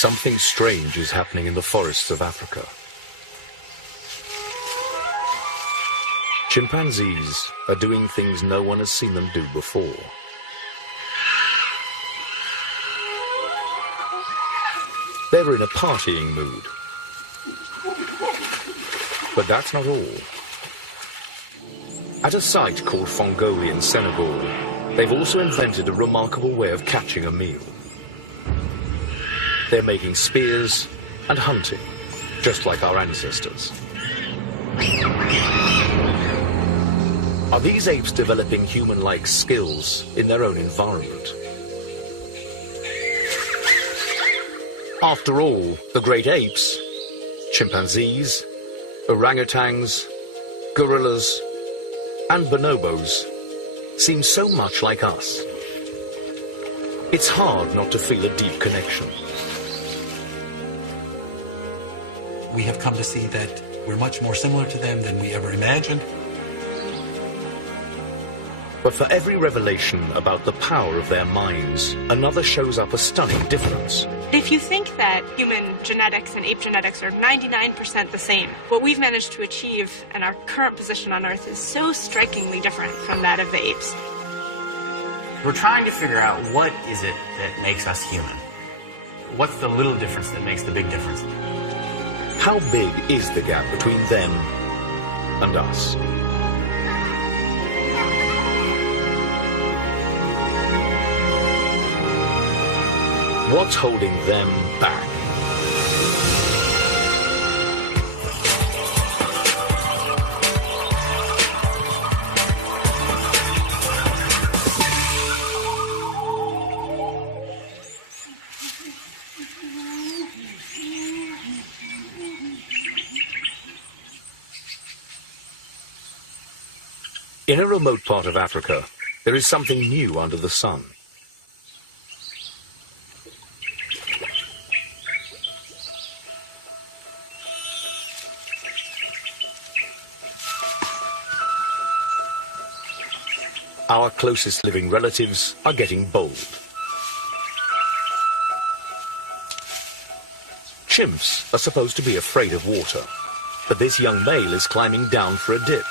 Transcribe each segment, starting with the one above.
Something strange is happening in the forests of Africa. Chimpanzees are doing things no one has seen them do before. They're in a partying mood. But that's not all. At a site called Fongoli in Senegal, they've also invented a remarkable way of catching a meal. They're making spears and hunting, just like our ancestors. Are these apes developing human-like skills in their own environment? After all, the great apes, chimpanzees, orangutans, gorillas, and bonobos seem so much like us. It's hard not to feel a deep connection. We have come to see that we're much more similar to them than we ever imagined. But for every revelation about the power of their minds, another shows up a stunning difference. If you think that human genetics and ape genetics are 99% the same, what we've managed to achieve and our current position on Earth is so strikingly different from that of the apes. We're trying to figure out what is it that makes us human. What's the little difference that makes the big difference? How big is the gap between them and us? What's holding them back? In a remote part of Africa, there is something new under the sun. Our closest living relatives are getting bold. Chimps are supposed to be afraid of water, but this young male is climbing down for a dip.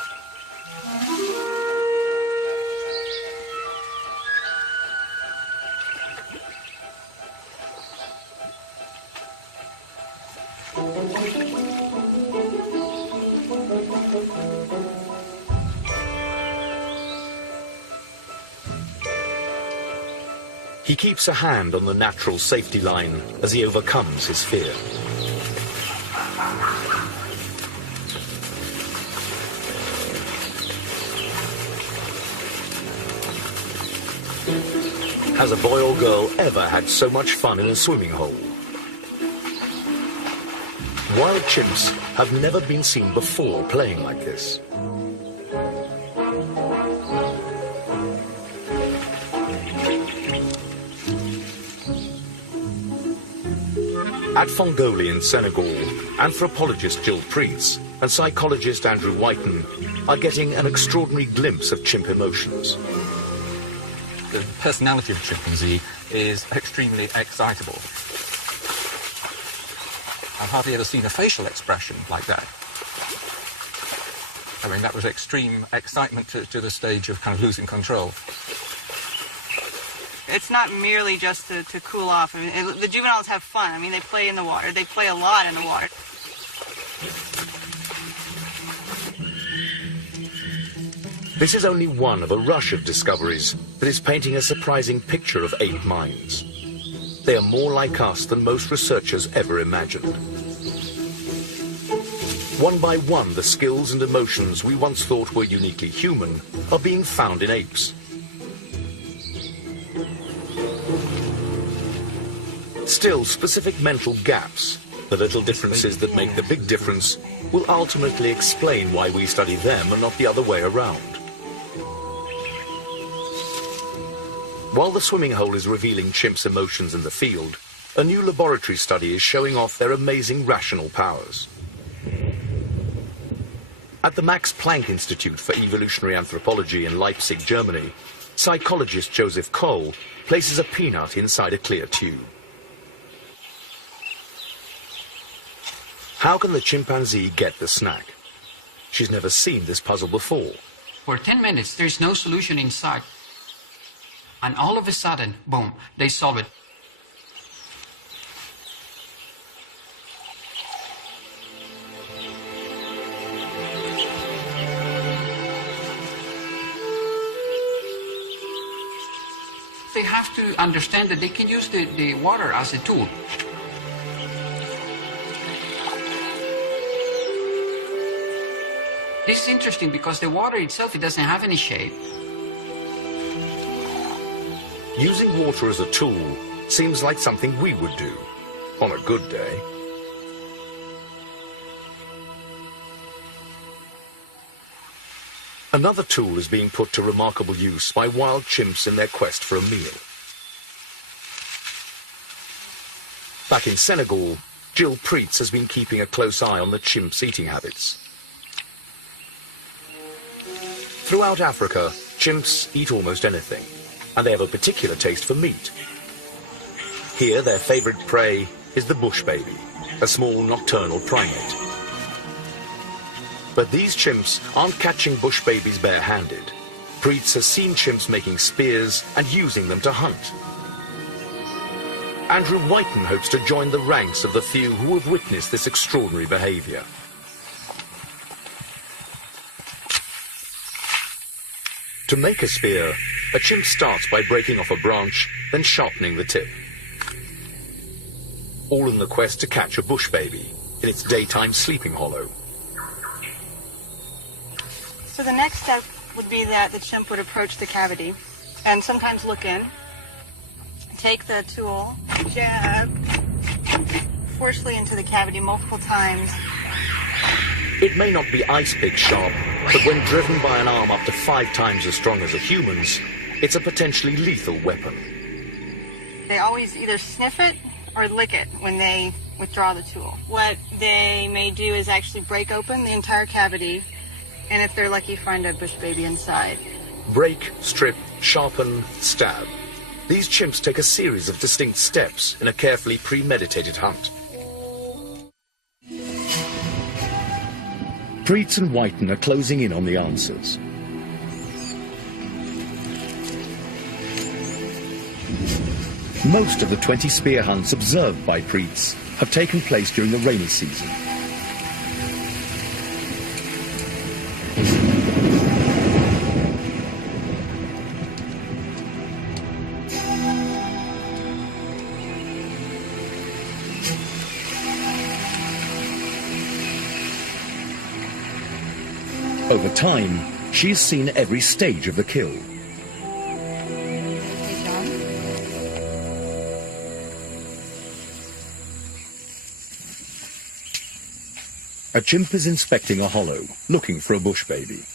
He keeps a hand on the natural safety line as he overcomes his fear. Has a boy or girl ever had so much fun in a swimming hole? Wild chimps have never been seen before playing like this. At Fongoli in Senegal, anthropologist Jill Preetz and psychologist Andrew Whiten are getting an extraordinary glimpse of chimp emotions. The personality of a chimpanzee is extremely excitable. I've hardly ever seen a facial expression like that. I mean, that was extreme excitement to the stage of kind of losing control. It's not merely just to cool off. I mean, the juveniles have fun. I mean, they play in the water. They play a lot in the water. This is only one of a rush of discoveries that is painting a surprising picture of ape minds. They are more like us than most researchers ever imagined. One by one, the skills and emotions we once thought were uniquely human are being found in apes. Still, specific mental gaps, the little differences that make the big difference, will ultimately explain why we study them and not the other way around. While the swimming hole is revealing chimps' emotions in the field, a new laboratory study is showing off their amazing rational powers. At the Max Planck Institute for Evolutionary Anthropology in Leipzig, Germany, psychologist Joseph Cole places a peanut inside a clear tube. How can the chimpanzee get the snack? She's never seen this puzzle before. For 10 minutes, there's no solution in sight. And all of a sudden, boom, they solve it. They have to understand that they can use the water as a tool. This is interesting because the water itself, it doesn't have any shape. Using water as a tool seems like something we would do on a good day. Another tool is being put to remarkable use by wild chimps in their quest for a meal. Back in Senegal, Jill Preetz has been keeping a close eye on the chimps' eating habits. Throughout Africa, chimps eat almost anything, and they have a particular taste for meat. Here, their favorite prey is the bush baby, a small nocturnal primate. But these chimps aren't catching bush babies bare-handed. Preetz has seen chimps making spears and using them to hunt. Andrew Whiten hopes to join the ranks of the few who have witnessed this extraordinary behavior. To make a spear, a chimp starts by breaking off a branch, then sharpening the tip. All in the quest to catch a bush baby in its daytime sleeping hollow. So the next step would be that the chimp would approach the cavity and sometimes look in, take the tool, jab forcefully into the cavity multiple times. It may not be ice pick sharp, but when driven by an arm up to 5 times as strong as a human's, it's a potentially lethal weapon. They always either sniff it or lick it when they withdraw the tool. What they may do is actually break open the entire cavity, and if they're lucky, find a bush baby inside. Break, strip, sharpen, stab. These chimps take a series of distinct steps in a carefully premeditated hunt. Preetz and Whiten are closing in on the answers. Most of the 20 spear hunts observed by Preetz have taken place during the rainy season. Over time, she's seen every stage of the kill. A chimp is inspecting a hollow, looking for a bush baby.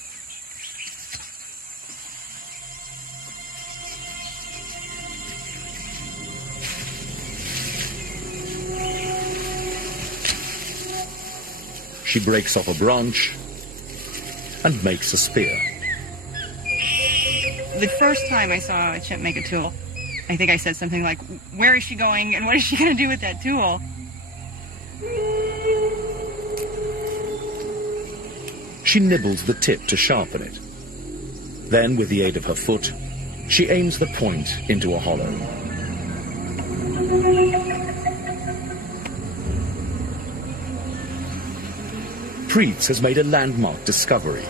She breaks off a branch and makes a spear. The first time I saw a chimp make a tool, I think I said something like, "Where is she going and what is she going to do with that tool?" She nibbles the tip to sharpen it. Then, with the aid of her foot, she aims the point into a hollow. Preetz has made a landmark discovery.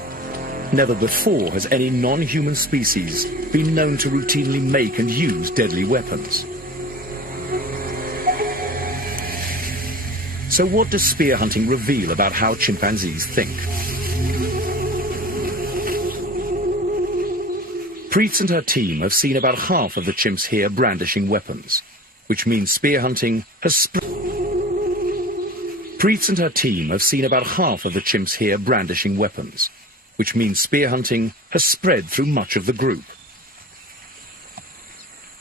Never before has any non-human species been known to routinely make and use deadly weapons. So what does spear hunting reveal about how chimpanzees think? Preetz and her team have seen about half of the chimps here brandishing weapons, which means spear hunting has spread. Preetz and her team have seen about half of the chimps here brandishing weapons, which means spear hunting has spread through much of the group.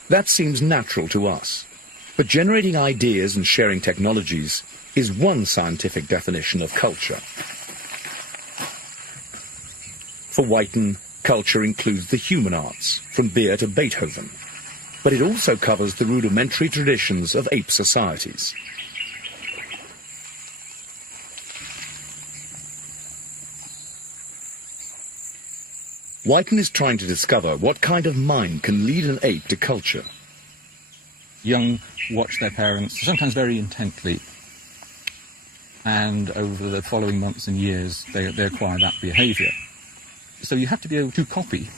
That seems natural to us, but generating ideas and sharing technologies is one scientific definition of culture. For Whiten, culture includes the human arts, from beer to Beethoven, but it also covers the rudimentary traditions of ape societies. Whiten is trying to discover what kind of mind can lead an ape to culture. Young watch their parents, sometimes very intently, and over the following months and years, they acquire that behaviour. So you have to be able to copy.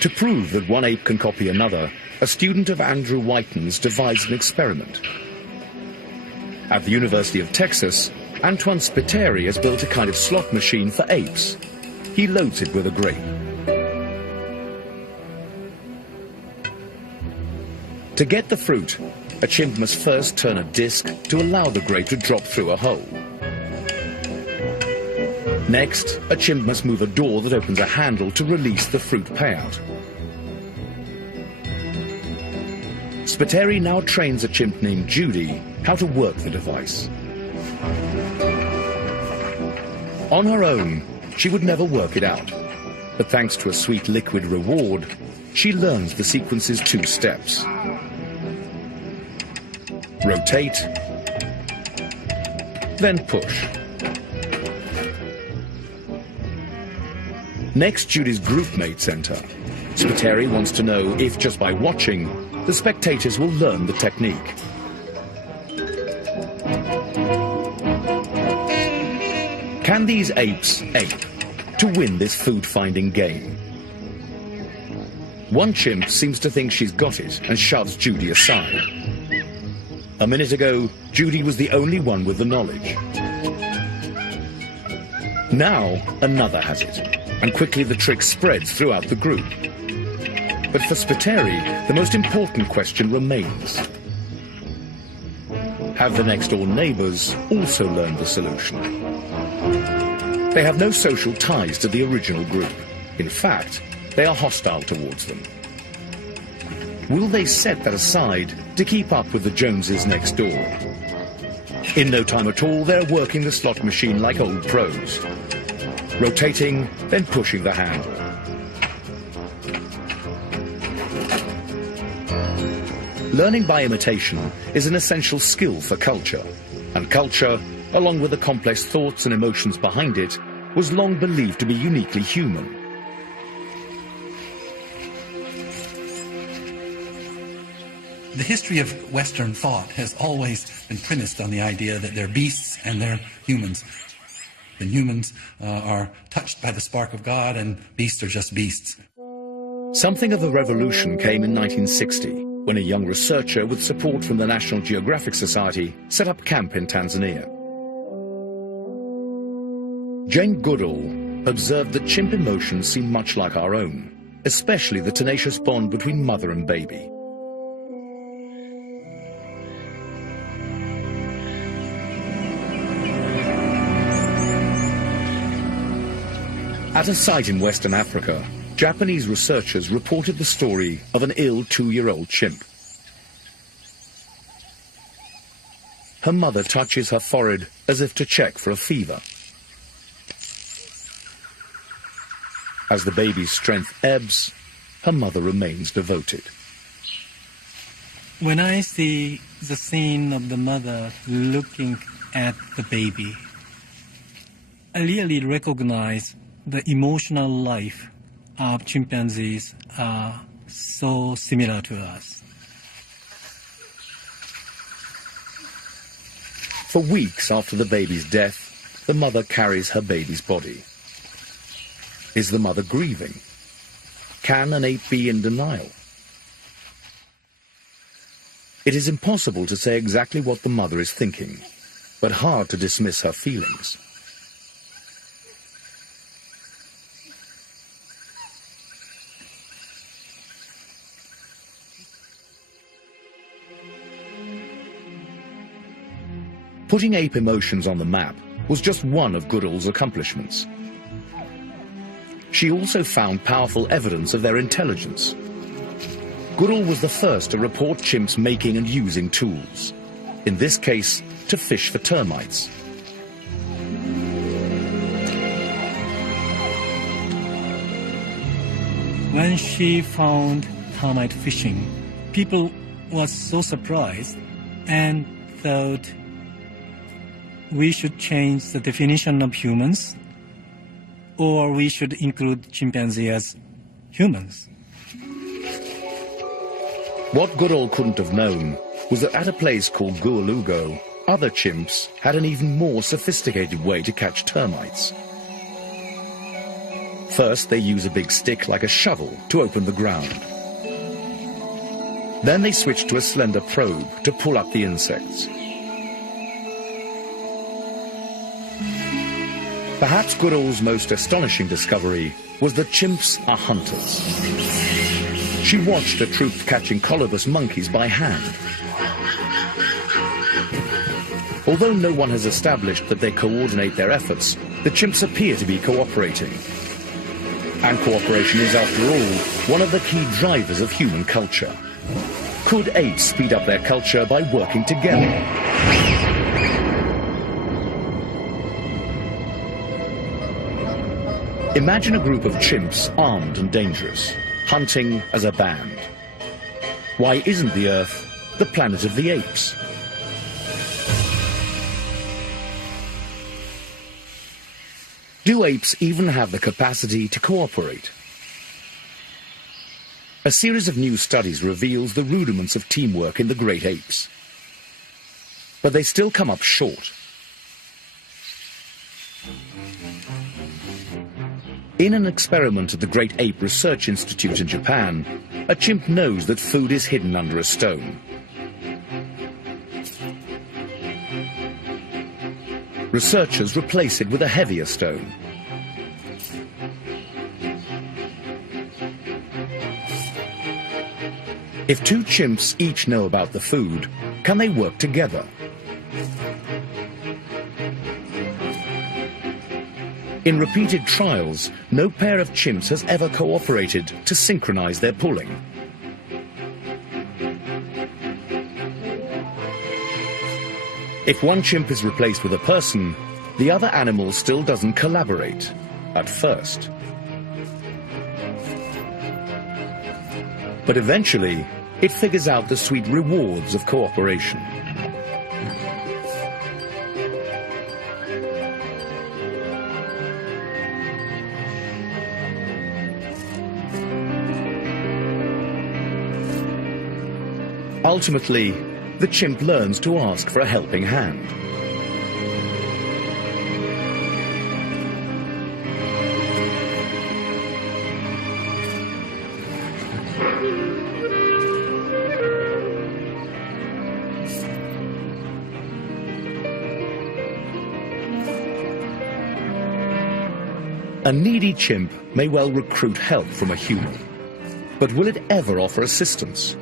To prove that one ape can copy another, a student of Andrew Whiten's devised an experiment. At the University of Texas, Antoine Spiteri has built a kind of slot machine for apes. He loads it with a grape. To get the fruit, a chimp must first turn a disc to allow the grape to drop through a hole. Next, a chimp must move a door that opens a handle to release the fruit payout. Spiteri now trains a chimp named Judy how to work the device. On her own, she would never work it out, but thanks to a sweet liquid reward, she learns the sequence's 2 steps. Rotate, then push. Next, Judy's group mates enter. Spiteri wants to know if, just by watching, the spectators will learn the technique. Can these apes ape to win this food-finding game? One chimp seems to think she's got it and shoves Judy aside. A minute ago, Judy was the only one with the knowledge. Now, another has it, and quickly the trick spreads throughout the group. But for Spiteri, the most important question remains. Have the next-door neighbours also learned the solution? They have no social ties to the original group. In fact, they are hostile towards them. Will they set that aside to keep up with the Joneses next door? In no time at all, they're working the slot machine like old pros. Rotating, then pushing the handle. Learning by imitation is an essential skill for culture, and culture, along with the complex thoughts and emotions behind it, was long believed to be uniquely human. The history of Western thought has always been premised on the idea that they're beasts and they're humans. And humans are touched by the spark of God, and beasts are just beasts. Something of a revolution came in 1960, when a young researcher with support from the National Geographic Society set up camp in Tanzania. Jane Goodall observed that chimp emotions seem much like our own, especially the tenacious bond between mother and baby. At a site in Western Africa, Japanese researchers reported the story of an ill 2-year-old chimp. Her mother touches her forehead as if to check for a fever. As the baby's strength ebbs, her mother remains devoted. When I see the scene of the mother looking at the baby, I really recognize the emotional life of chimpanzees are so similar to us. For weeks after the baby's death, the mother carries her baby's body. Is the mother grieving? Can an ape be in denial? It is impossible to say exactly what the mother is thinking, but hard to dismiss her feelings. Putting ape emotions on the map was just one of Goodall's accomplishments. She also found powerful evidence of their intelligence. Goodall was the first to report chimps making and using tools, in this case, to fish for termites. When she found termite fishing, people were so surprised and thought we should change the definition of humans or we should include chimpanzee as humans. What Goodall couldn't have known was that at a place called Gualugo, other chimps had an even more sophisticated way to catch termites. First, they use a big stick like a shovel to open the ground. Then they switch to a slender probe to pull up the insects. Perhaps Goodall's most astonishing discovery was that chimps are hunters. She watched a troop catching colobus monkeys by hand. Although no one has established that they coordinate their efforts, the chimps appear to be cooperating. And cooperation is, after all, one of the key drivers of human culture. Could apes speed up their culture by working together? Imagine a group of chimps, armed and dangerous, hunting as a band. Why isn't the Earth the planet of the apes? Do apes even have the capacity to cooperate? A series of new studies reveals the rudiments of teamwork in the great apes. But they still come up short. In an experiment at the Great Ape Research Institute in Japan, a chimp knows that food is hidden under a stone. Researchers replace it with a heavier stone. If two chimps each know about the food, can they work together? In repeated trials, no pair of chimps has ever cooperated to synchronize their pulling. If one chimp is replaced with a person, the other animal still doesn't collaborate, at first. But eventually, it figures out the sweet rewards of cooperation. Ultimately, the chimp learns to ask for a helping hand. A needy chimp may well recruit help from a human, but will it ever offer assistance?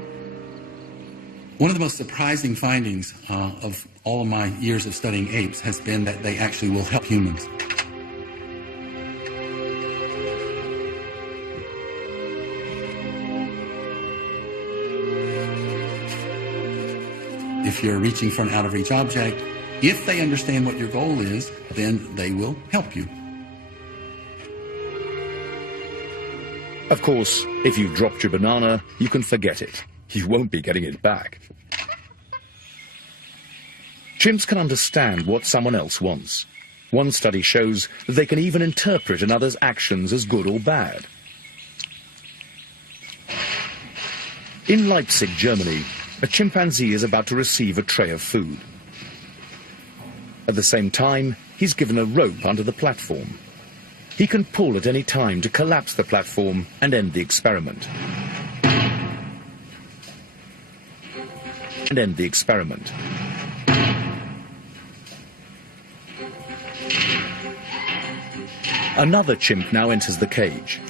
One of the most surprising findings of all of my years of studying apes has been that they actually will help humans. If you're reaching for an out-of-reach object, if they understand what your goal is, then they will help you. Of course, if you've dropped your banana, you can forget it. You won't be getting it back. Chimps can understand what someone else wants. One study shows that they can even interpret another's actions as good or bad. In Leipzig, Germany, a chimpanzee is about to receive a tray of food. At the same time, he's given a rope under the platform. He can pull at any time to collapse the platform and end the experiment. Another chimp now enters the cage.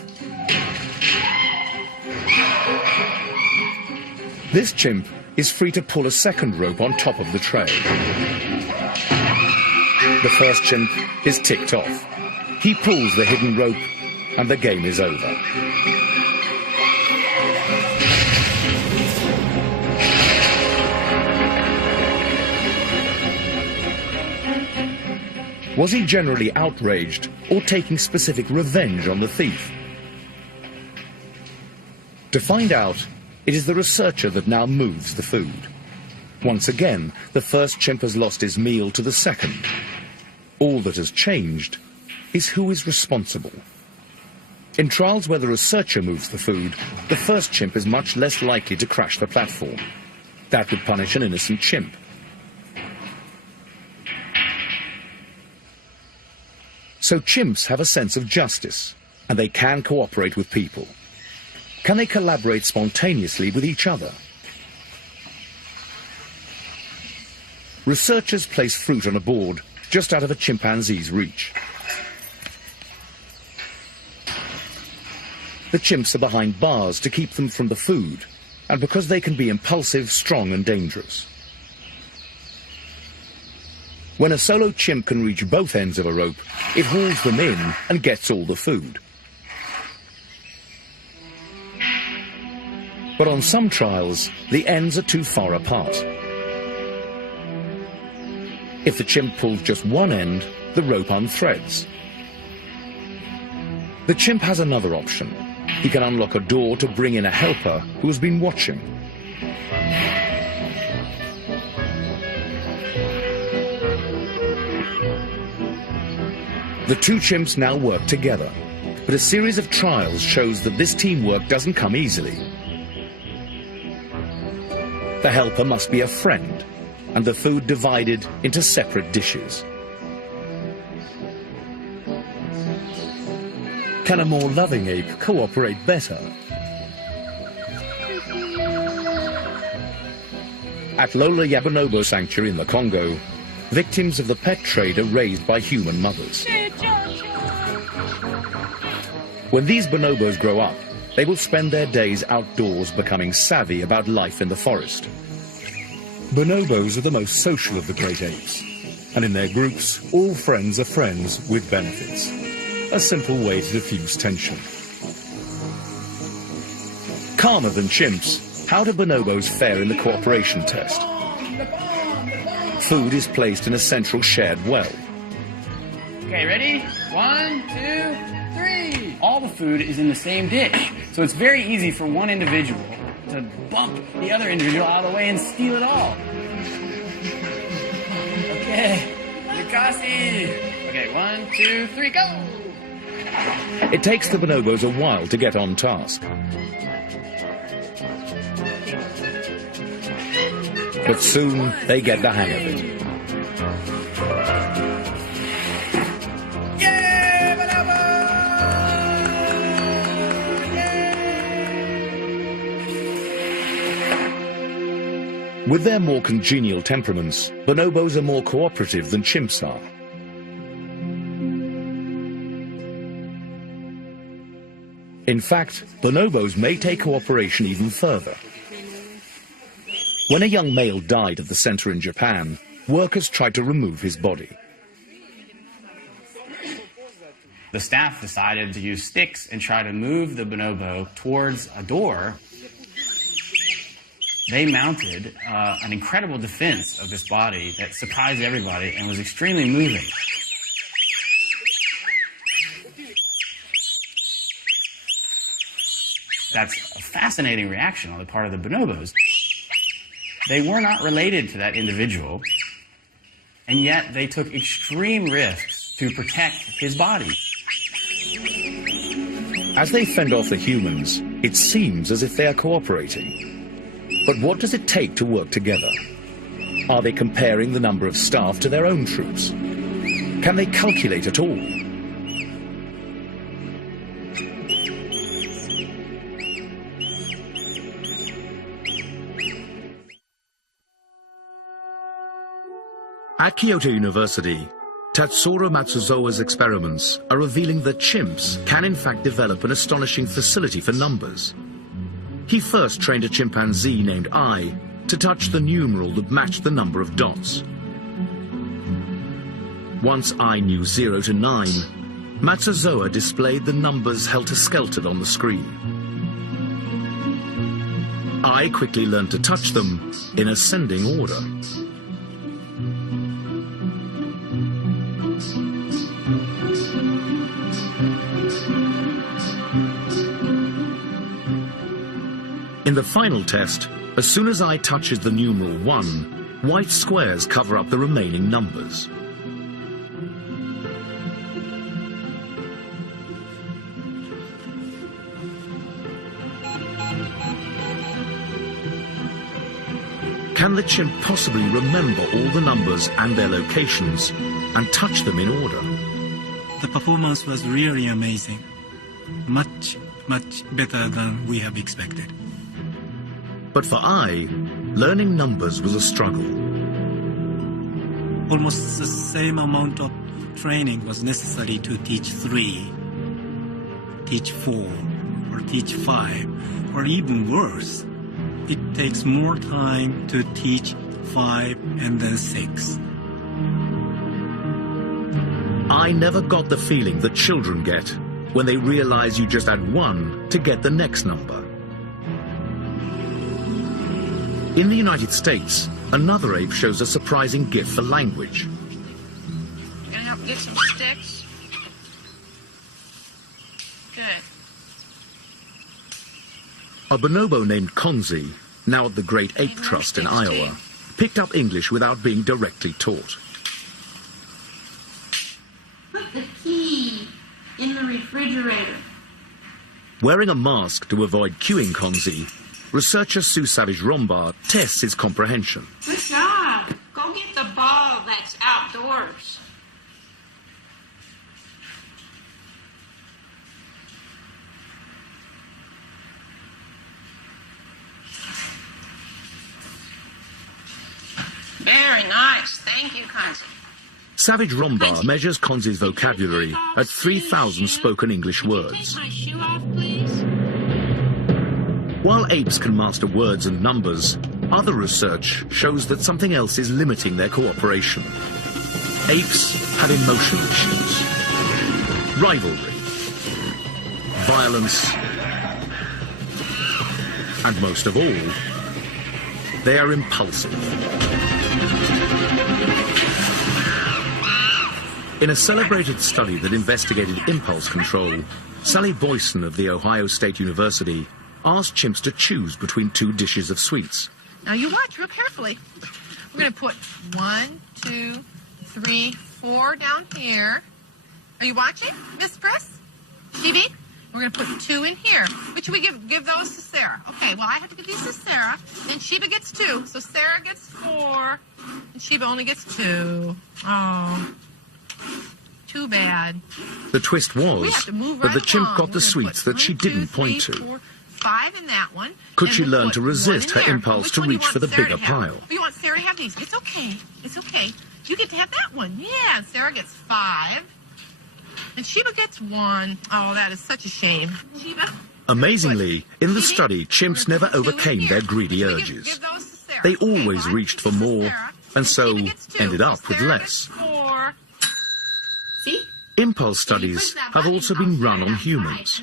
This chimp is free to pull a second rope on top of the tray. The first chimp is ticked off. He pulls the hidden rope, and the game is over. Was he generally outraged or taking specific revenge on the thief? To find out, it is the researcher that now moves the food. Once again, the first chimp has lost his meal to the second. All that has changed is who is responsible. In trials where the researcher moves the food, the first chimp is much less likely to crash the platform. That would punish an innocent chimp. So chimps have a sense of justice, and they can cooperate with people. Can they collaborate spontaneously with each other? Researchers place fruit on a board just out of a chimpanzee's reach. The chimps are behind bars to keep them from the food, and because they can be impulsive, strong and dangerous. When a solo chimp can reach both ends of a rope, it hauls them in and gets all the food. But on some trials, the ends are too far apart. If the chimp pulls just one end, the rope unthreads. The chimp has another option. He can unlock a door to bring in a helper who has been watching. The two chimps now work together, but a series of trials shows that this teamwork doesn't come easily. The helper must be a friend, and the food divided into separate dishes. Can a more loving ape cooperate better? At Lola Yabonobo Sanctuary in the Congo, victims of the pet trade are raised by human mothers. When these bonobos grow up, they will spend their days outdoors becoming savvy about life in the forest. Bonobos are the most social of the great apes, and in their groups, all friends are friends with benefits. A simple way to diffuse tension. Calmer than chimps, how do bonobos fare in the cooperation test? Food is placed in a central shared well. Okay, ready? 1, 2, 3. All the food is in the same dish, so it's very easy for one individual to bump the other individual out of the way and steal it all. Okay, Nikasi. Okay, 1, 2, 3, go! It takes the bonobos a while to get on task. But soon they get the hang of it. With their more congenial temperaments, bonobos are more cooperative than chimps are. In fact, bonobos may take cooperation even further. When a young male died at the center in Japan, workers tried to remove his body. The staff decided to use sticks and try to move the bonobo towards a door. They mounted an incredible defense of this body that surprised everybody and was extremely moving. That's a fascinating reaction on the part of the bonobos. They were not related to that individual, and yet they took extreme risks to protect his body. As they fend off the humans, it seems as if they are cooperating. But what does it take to work together? Are they comparing the number of staff to their own troops? Can they calculate at all? At Kyoto University, Tatsuro Matsuzawa's experiments are revealing that chimps can in fact develop an astonishing facility for numbers. He first trained a chimpanzee named I to touch the numeral that matched the number of dots. Once I knew 0 to 9, Matsuzawa displayed the numbers helter-skelter on the screen. I quickly learned to touch them in ascending order. In the final test, as soon as I touches the numeral 1, white squares cover up the remaining numbers. Can the chimp possibly remember all the numbers and their locations and touch them in order? The performance was really amazing. Much better than we have expected. But for I, learning numbers was a struggle. Almost the same amount of training was necessary to teach 3, teach 4, or teach 5, or even worse. It takes more time to teach 5 and then 6. I never got the feeling that children get when they realize you just add 1 to get the next number. In the United States, another ape shows a surprising gift for language. I'm gonna help get some sticks. Good. A bonobo named Konzi, now at the Great Ape Trust in Iowa, picked up English without being directly taught. Put the key in the refrigerator. Wearing a mask to avoid cueing Konzi, researcher Sue Savage-Rombard tests his comprehension. Good job. Go get the ball that's outdoors. Very nice. Thank you, Konzi. Savage-Rombard measures Konzi's vocabulary at 3,000 spoken English words. Take my shoe off, please. While apes can master words and numbers, other research shows that something else is limiting their cooperation. Apes have emotional issues, rivalry, violence, and most of all, they are impulsive. In a celebrated study that investigated impulse control, Sally Boyson of The Ohio State University asked chimps to choose between 2 dishes of sweets. Now you watch real carefully. We're going to put 1, 2, 3, 4 down here. Are you watching, Miss Chris? TV? We're going to put 2 in here. Which we give those to Sarah. Okay, well, I have to give these to Sarah. Then Sheba gets 2. So Sarah gets 4. And Sheba only gets 2. Oh, too bad. The twist was that the chimp got the sweets that she didn't point to. 4, 5 in that one. Could she learn to resist her impulse to reach for the bigger pile? You want Sarah to have these? It's okay. It's okay. You get to have that one. Yeah, Sarah gets 5. And Sheba gets 1. Oh, that is such a shame. Sheba? Amazingly, in the study, chimps never overcame their greedy urges. They always reached for more, and so ended up with less. See? Impulse studies have also been run on humans.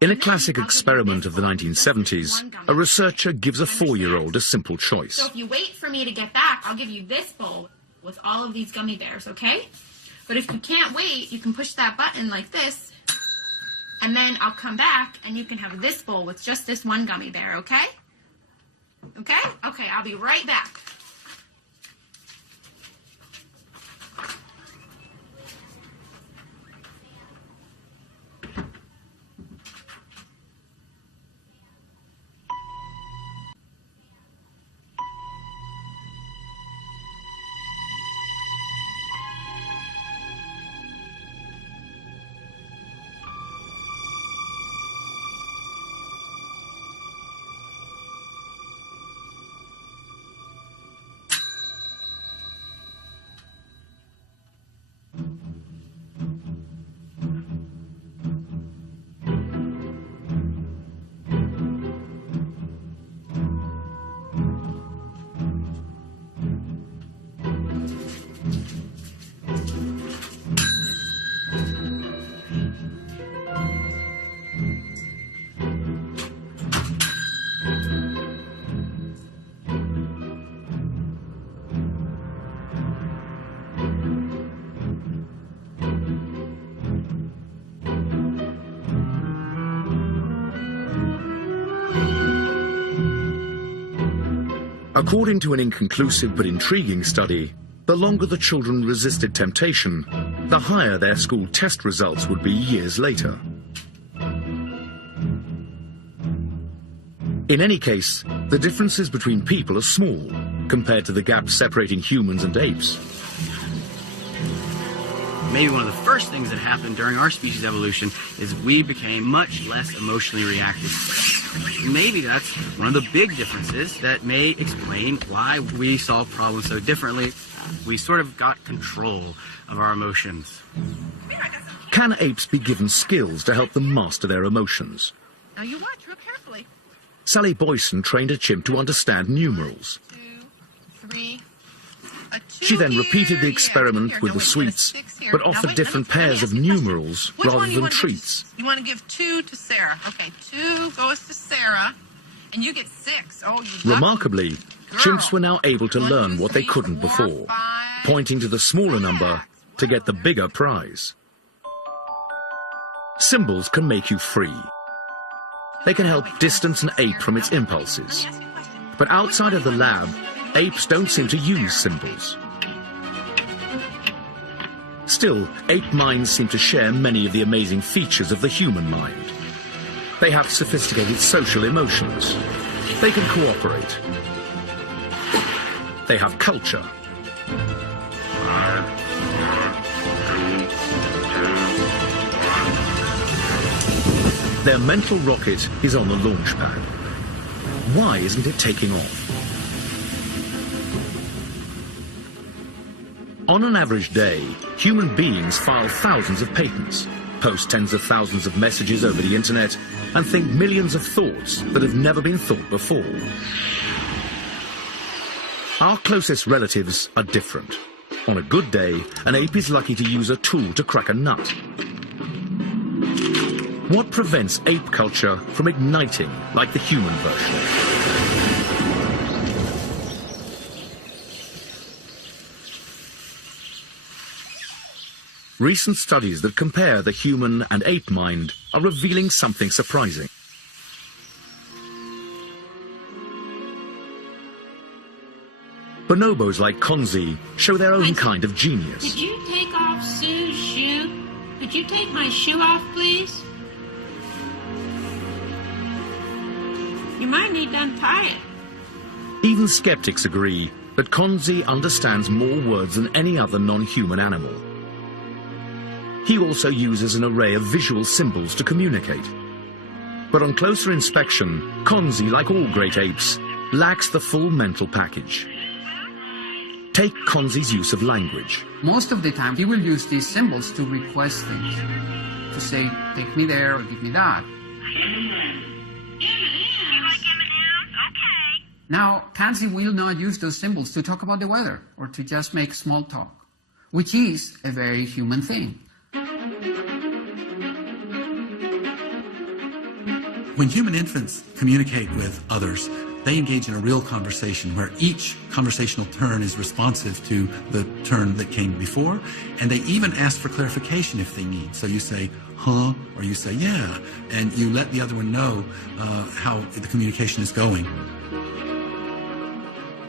In a classic experiment of the 1970s, a researcher gives a 4-year-old a simple choice. So if you wait for me to get back, I'll give you this bowl with all of these gummy bears, okay? But if you can't wait, you can push that button like this, and then I'll come back, and you can have this bowl with just this one gummy bear, okay? Okay? Okay, I'll be right back. According to an inconclusive but intriguing study, the longer the children resisted temptation, the higher their school test results would be years later. In any case, The differences between people are small compared to the gap separating humans and apes. Maybe one of the first things that happened during our species evolution is we became much less emotionally reactive. Maybe that's one of the big differences that may explain why we solve problems so differently. We sort of got control of our emotions. Can apes be given skills to help them master their emotions? Now you watch real carefully. Sally Boyson trained a chimp to understand numerals. 2, 3. She then repeated the experiment with the sweets, but offered different pairs of numerals rather than treats. You want to give 2 to Sarah. Okay, 2 goes to Sarah, and you get 6. Oh, you Remarkably, chimps were now able to learn what they couldn't before, pointing to the smaller number to get the bigger prize. Symbols can make you free. They can help distance an ape from its impulses. But outside of the lab, apes don't seem to use symbols. Still, ape minds seem to share many of the amazing features of the human mind. They have sophisticated social emotions. They can cooperate. They have culture. Their mental rocket is on the launch pad. Why isn't it taking off? On an average day, human beings file thousands of patents, post tens of thousands of messages over the internet, and think millions of thoughts that have never been thought before. Our closest relatives are different. On a good day, an ape is lucky to use a tool to crack a nut. What prevents ape culture from igniting like the human version? Recent studies that compare the human and ape mind are revealing something surprising. Bonobos like Konzi show their own kind of genius. Could you take off Sue's shoe? Could you take my shoe off, please? You might need to untie it. Even skeptics agree that Konzi understands more words than any other non-human animal. He also uses an array of visual symbols to communicate. But on closer inspection, Konzi, like all great apes, lacks the full mental package. Take Konzi's use of language. Most of the time, he will use these symbols to request things. To say, take me there or give me that. Now, Kanzi will not use those symbols to talk about the weather or to just make small talk, which is a very human thing. When human infants communicate with others, they engage in a real conversation where each conversational turn is responsive to the turn that came before, and they even ask for clarification if they need. So you say, huh, or you say, yeah, and you let the other one know how the communication is going.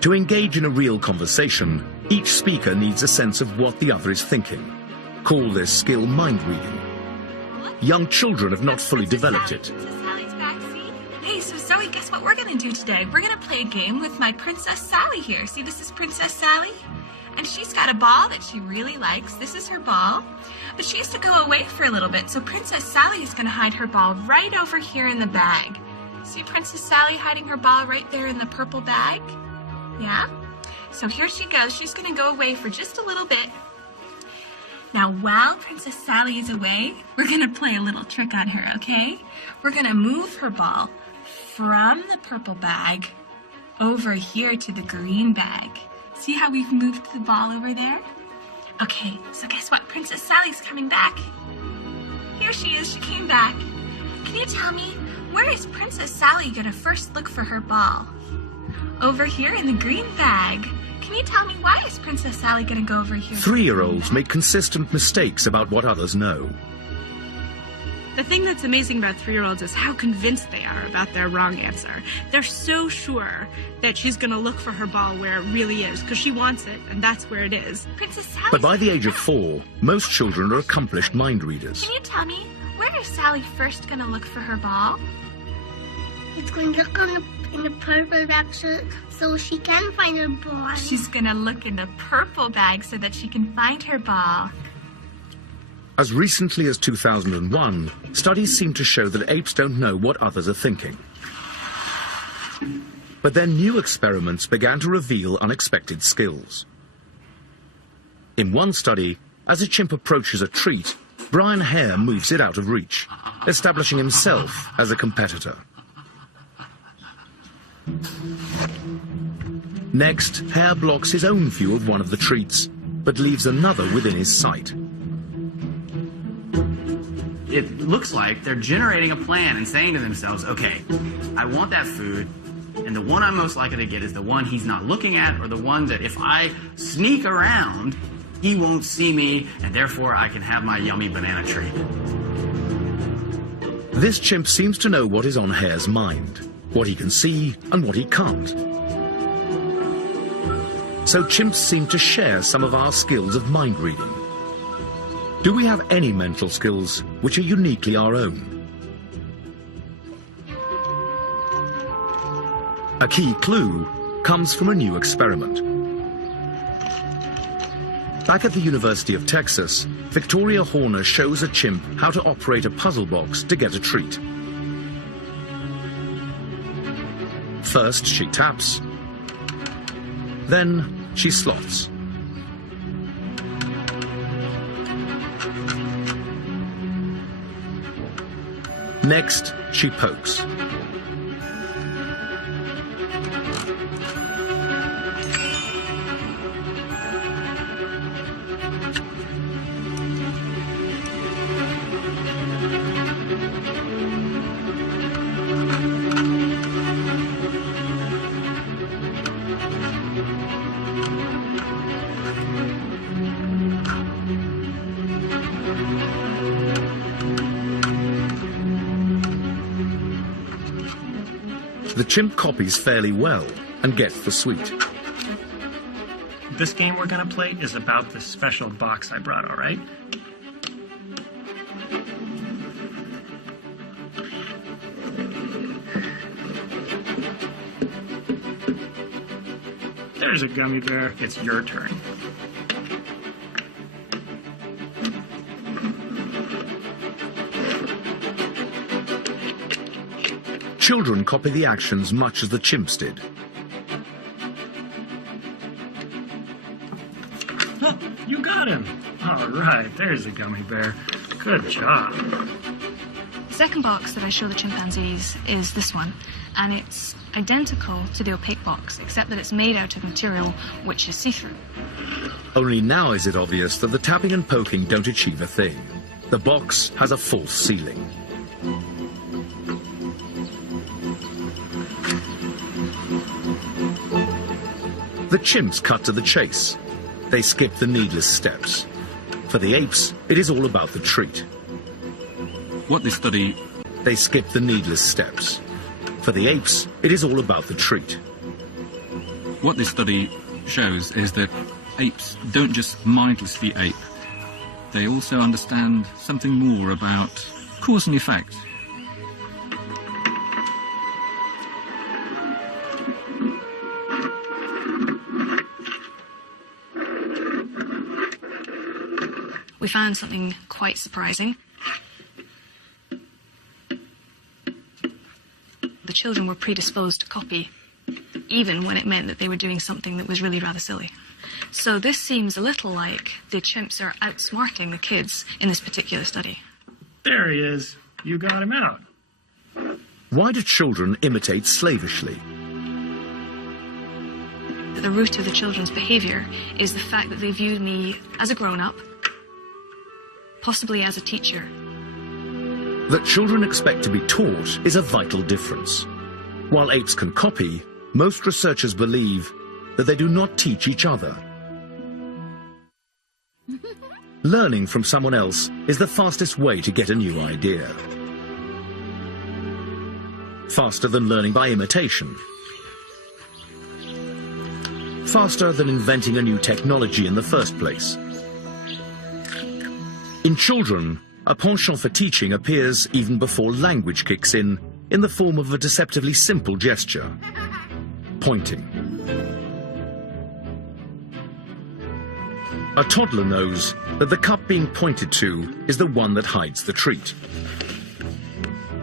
To engage in a real conversation, each speaker needs a sense of what the other is thinking. Call this skill mind reading. Young children have not fully developed it. Hey, so Zoe, guess what we're going to do today? We're going to play a game with my Princess Sally here. See, this is Princess Sally. And she's got a ball that she really likes. This is her ball. But she has to go away for a little bit. So Princess Sally is going to hide her ball right over here in the bag. See Princess Sally hiding her ball right there in the purple bag? Yeah? So here she goes. She's going to go away for just a little bit. Now, while Princess Sally is away, we're going to play a little trick on her, okay? We're going to move her ball from the purple bag over here to the green bag. See how we've moved the ball over there? Okay, so guess what? Princess Sally's coming back. Here she is. She came back. Can you tell me, where is Princess Sally going to first look for her ball? Over here in the green bag. Can you tell me, why is Princess Sally going to go over here? 3-year-olds make consistent mistakes about what others know. The thing that's amazing about 3-year-olds is how convinced they are about their wrong answer. They're so sure that she's going to look for her ball where it really is, because she wants it, and that's where it is. Princess Sally. But by the age of 4, most children are accomplished mind readers. Can you tell me, where is Sally first going to look for her ball? It's going to look in the purple bag so she can find her ball. She's gonna look in the purple bag so that she can find her ball. As recently as 2001, studies seem to show that apes don't know what others are thinking. But then new experiments began to reveal unexpected skills. In one study, as a chimp approaches a treat, Brian Hare moves it out of reach, establishing himself as a competitor. Next, Hare blocks his own view of one of the treats, but leaves another within his sight. It looks like they're generating a plan and saying to themselves, okay, I want that food, and the one I'm most likely to get is the one he's not looking at, or the one that if I sneak around, he won't see me, and therefore I can have my yummy banana treat. This chimp seems to know what is on Hare's mind, what he can see and what he can't. So chimps seem to share some of our skills of mind reading. Do we have any mental skills which are uniquely our own? A key clue comes from a new experiment. Back at the University of Texas, Victoria Horner shows a chimp how to operate a puzzle box to get a treat. First, she taps. Then, she slots. Next, she pokes. The chimp copies fairly well and gets the sweet. This game we're going to play is about this special box I brought, all right? There's a gummy bear. It's your turn. Children copy the actions much as the chimps did. Oh, you got him. All right, there's a gummy bear. Good job. The second box that I show the chimpanzees is this one, and it's identical to the opaque box, except that it's made out of material which is see-through. Only now is it obvious that the tapping and poking don't achieve a thing. The box has a false ceiling. The chimps cut to the chase. They skip the needless steps. For the apes, it is all about the treat. What this study... They skip the needless steps. For the apes, it is all about the treat. What this study shows is that apes don't just mindlessly ape. They also understand something more about cause and effect. We found something quite surprising. The children were predisposed to copy, even when it meant that they were doing something that was really rather silly. So this seems a little like the chimps are outsmarting the kids in this particular study. There he is. You got him out. Why do children imitate slavishly? The root of the children's behavior is the fact that they view me as a grown-up, possibly as a teacher. That children expect to be taught is a vital difference. While apes can copy, most researchers believe that they do not teach each other. Learning from someone else is the fastest way to get a new idea. Faster than learning by imitation. Faster than inventing a new technology in the first place. In children, a penchant for teaching appears even before language kicks in in the form of a deceptively simple gesture: pointing. A toddler knows that the cup being pointed to is the one that hides the treat.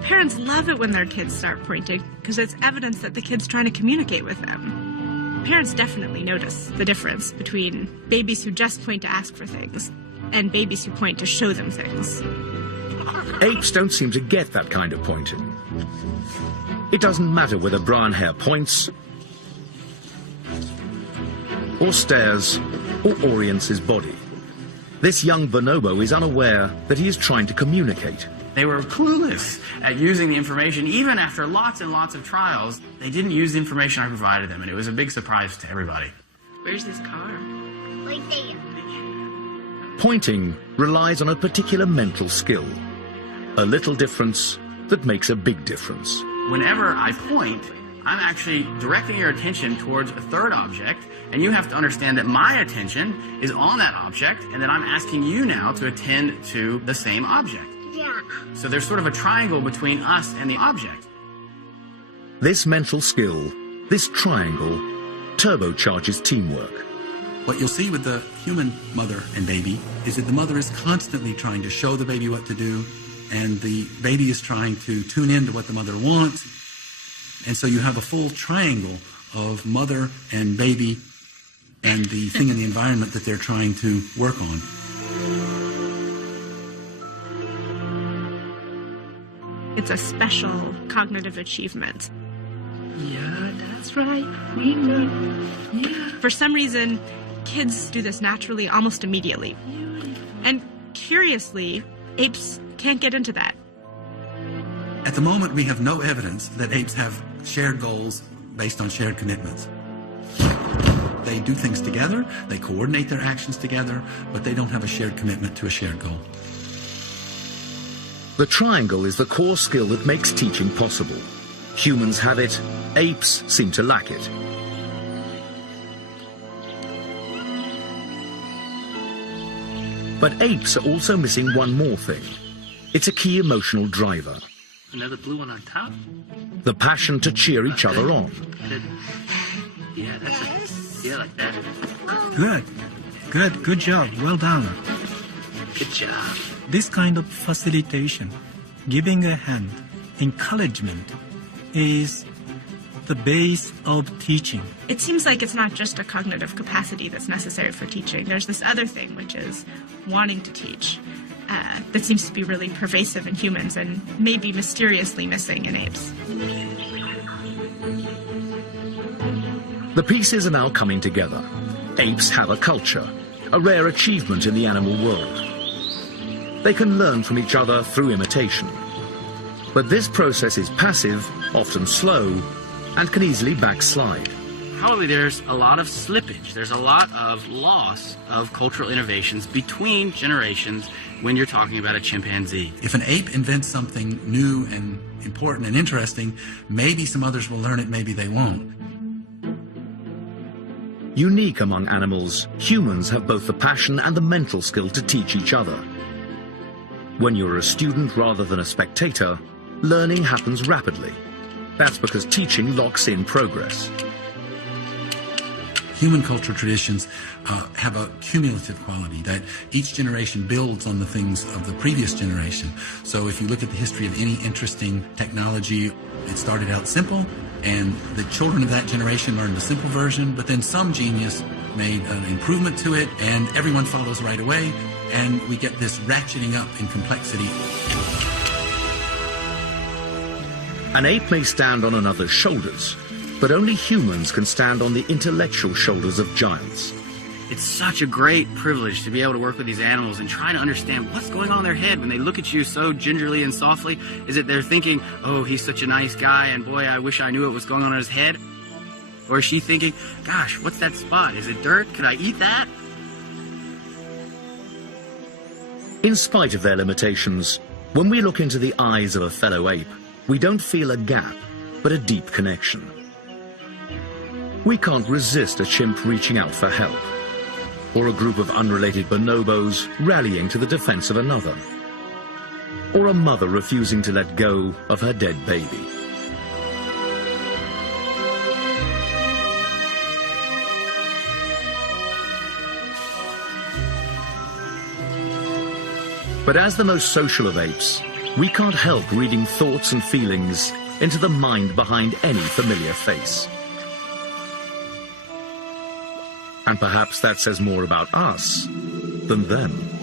Parents love it when their kids start pointing because it's evidence that the kid's trying to communicate with them. Parents definitely notice the difference between babies who just point to ask for things and babies who point to show them things. Apes don't seem to get that kind of pointing. It doesn't matter whether brown hair points, or stares, or orients his body. This young bonobo is unaware that he is trying to communicate. They were clueless at using the information. Even after lots and lots of trials, they didn't use the information I provided them, and it was a big surprise to everybody. Where's his car? Right there. Pointing relies on a particular mental skill. A little difference that makes a big difference. Whenever I point, I'm actually directing your attention towards a third object, and you have to understand that my attention is on that object, and that I'm asking you now to attend to the same object. Yeah. So there's sort of a triangle between us and the object. This mental skill, this triangle, turbocharges teamwork. What you'll see with the human mother and baby is that the mother is constantly trying to show the baby what to do, and the baby is trying to tune in to what the mother wants. And so you have a full triangle of mother and baby and the thing in the environment that they're trying to work on. It's a special cognitive achievement. Yeah, that's right. We know. Yeah. For some reason, kids do this naturally almost immediately. And curiously, apes can't get into that. At the moment, we have no evidence that apes have shared goals based on shared commitments. They do things together, they coordinate their actions together, but they don't have a shared commitment to a shared goal. The triangle is the core skill that makes teaching possible. Humans have it, apes seem to lack it. But apes are also missing one more thing. It's a key emotional driver. Another blue one on top? The passion to cheer each other on. Good. Yeah, that's it. Yeah, like that. Good job. Well done. Good job. This kind of facilitation, giving a hand, encouragement, is the base of teaching. It seems like it's not just a cognitive capacity that's necessary for teaching. There's this other thing, which is wanting to teach, that seems to be really pervasive in humans and maybe mysteriously missing in apes. The pieces are now coming together. Apes have a culture, a rare achievement in the animal world. They can learn from each other through imitation. But this process is passive, often slow, and can easily backslide. Probably there's a lot of slippage. There's a lot of loss of cultural innovations between generations when you're talking about a chimpanzee. If an ape invents something new and important and interesting, maybe some others will learn it, maybe they won't. Unique among animals, humans have both the passion and the mental skill to teach each other. When you're a student rather than a spectator, learning happens rapidly. That's because teaching locks in progress. Human cultural traditions have a cumulative quality, that each generation builds on the things of the previous generation. So if you look at the history of any interesting technology, it started out simple, and the children of that generation learned the simple version, but then some genius made an improvement to it, and everyone follows right away, and we get this ratcheting up in complexity. An ape may stand on another's shoulders, but only humans can stand on the intellectual shoulders of giants. It's such a great privilege to be able to work with these animals and try to understand what's going on in their head when they look at you so gingerly and softly. Is it they're thinking, oh, he's such a nice guy, and boy, I wish I knew what was going on in his head? Or is she thinking, gosh, what's that spot? Is it dirt? Could I eat that? In spite of their limitations, when we look into the eyes of a fellow ape, we don't feel a gap, but a deep connection. We can't resist a chimp reaching out for help, or a group of unrelated bonobos rallying to the defense of another, or a mother refusing to let go of her dead baby. But as the most social of apes, we can't help reading thoughts and feelings into the mind behind any familiar face. And perhaps that says more about us than them.